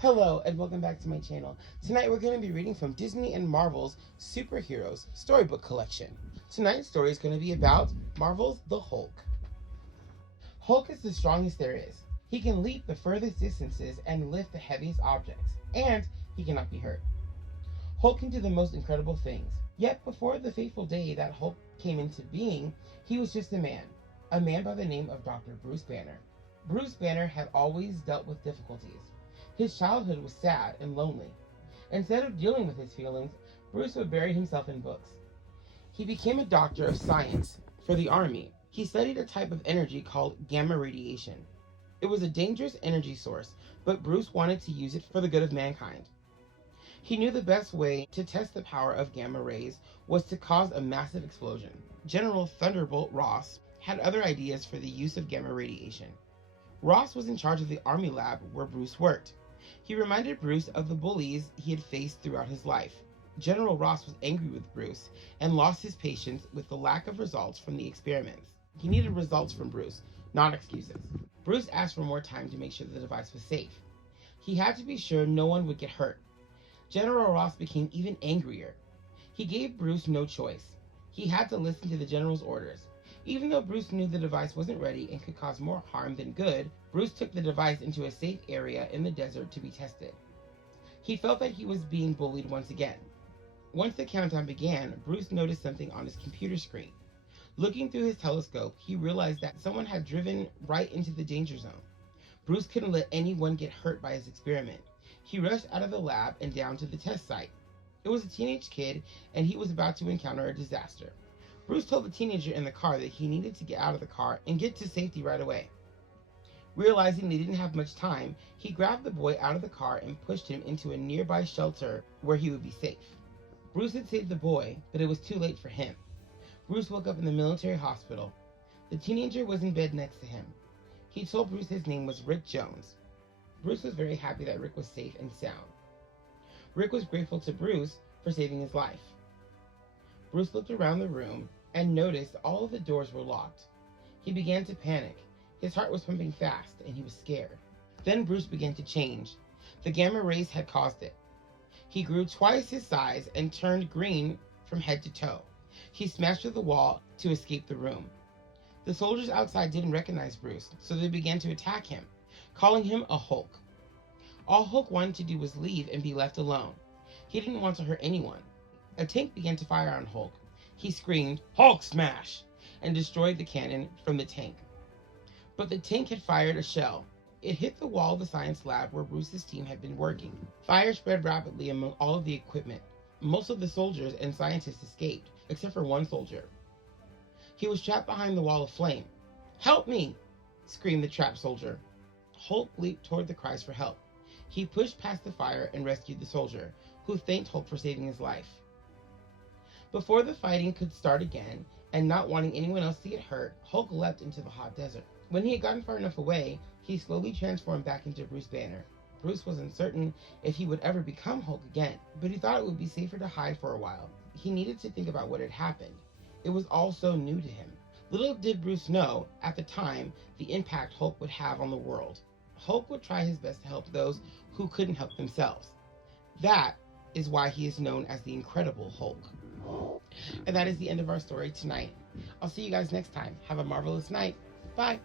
Hello and welcome back to my channel. Tonight we're going to be reading from Disney and Marvel's Superheroes Storybook collection. Tonight's story is going to be about Marvel's The Hulk. Hulk is the strongest there is. He can leap the furthest distances and lift the heaviest objects, and he cannot be hurt. Hulk can do the most incredible things. Yet before the fateful day that Hulk came into being, he was just a man by the name of Dr. Bruce Banner. Bruce Banner had always dealt with difficulties. His childhood was sad and lonely. Instead of dealing with his feelings, Bruce would bury himself in books. He became a doctor of science for the army. He studied a type of energy called gamma radiation. It was a dangerous energy source, but Bruce wanted to use it for the good of mankind. He knew the best way to test the power of gamma rays was to cause a massive explosion. General Thunderbolt Ross had other ideas for the use of gamma radiation. Ross was in charge of the army lab where Bruce worked. He reminded Bruce of the bullies he had faced throughout his life. General Ross was angry with Bruce and lost his patience with the lack of results from the experiments. He needed results from Bruce, not excuses. Bruce asked for more time to make sure the device was safe. He had to be sure no one would get hurt. General Ross became even angrier. He gave Bruce no choice. He had to listen to the general's orders. Even though Bruce knew the device wasn't ready and could cause more harm than good, Bruce took the device into a safe area in the desert to be tested. He felt that he was being bullied once again. Once the countdown began, Bruce noticed something on his computer screen. Looking through his telescope, he realized that someone had driven right into the danger zone. Bruce couldn't let anyone get hurt by his experiment. He rushed out of the lab and down to the test site. It was a teenage kid, and he was about to encounter a disaster. Bruce told the teenager in the car that he needed to get out of the car and get to safety right away. Realizing they didn't have much time, he grabbed the boy out of the car and pushed him into a nearby shelter where he would be safe. Bruce had saved the boy, but it was too late for him. Bruce woke up in the military hospital. The teenager was in bed next to him. He told Bruce his name was Rick Jones. Bruce was very happy that Rick was safe and sound. Rick was grateful to Bruce for saving his life. Bruce looked around the room and noticed all of the doors were locked. He began to panic. His heart was pumping fast and he was scared. Then Bruce began to change. The gamma rays had caused it. He grew twice his size and turned green from head to toe. He smashed through the wall to escape the room. The soldiers outside didn't recognize Bruce, so they began to attack him, calling him a Hulk. All Hulk wanted to do was leave and be left alone. He didn't want to hurt anyone. A tank began to fire on Hulk. He screamed, "Hulk smash!" and destroyed the cannon from the tank. But the tank had fired a shell. It hit the wall of the science lab where Bruce's team had been working. Fire spread rapidly among all of the equipment. Most of the soldiers and scientists escaped, except for one soldier. He was trapped behind the wall of flame. "Help me!" screamed the trapped soldier. Hulk leaped toward the cries for help. He pushed past the fire and rescued the soldier, who thanked Hulk for saving his life. Before the fighting could start again, and not wanting anyone else to get hurt, Hulk leapt into the hot desert. When he had gotten far enough away, he slowly transformed back into Bruce Banner. Bruce was uncertain if he would ever become Hulk again, but he thought it would be safer to hide for a while. He needed to think about what had happened. It was all so new to him. Little did Bruce know, at the time, the impact Hulk would have on the world. Hulk would try his best to help those who couldn't help themselves. That is why he is known as the Incredible Hulk. And that is the end of our story tonight. I'll see you guys next time. Have a marvelous night. Bye.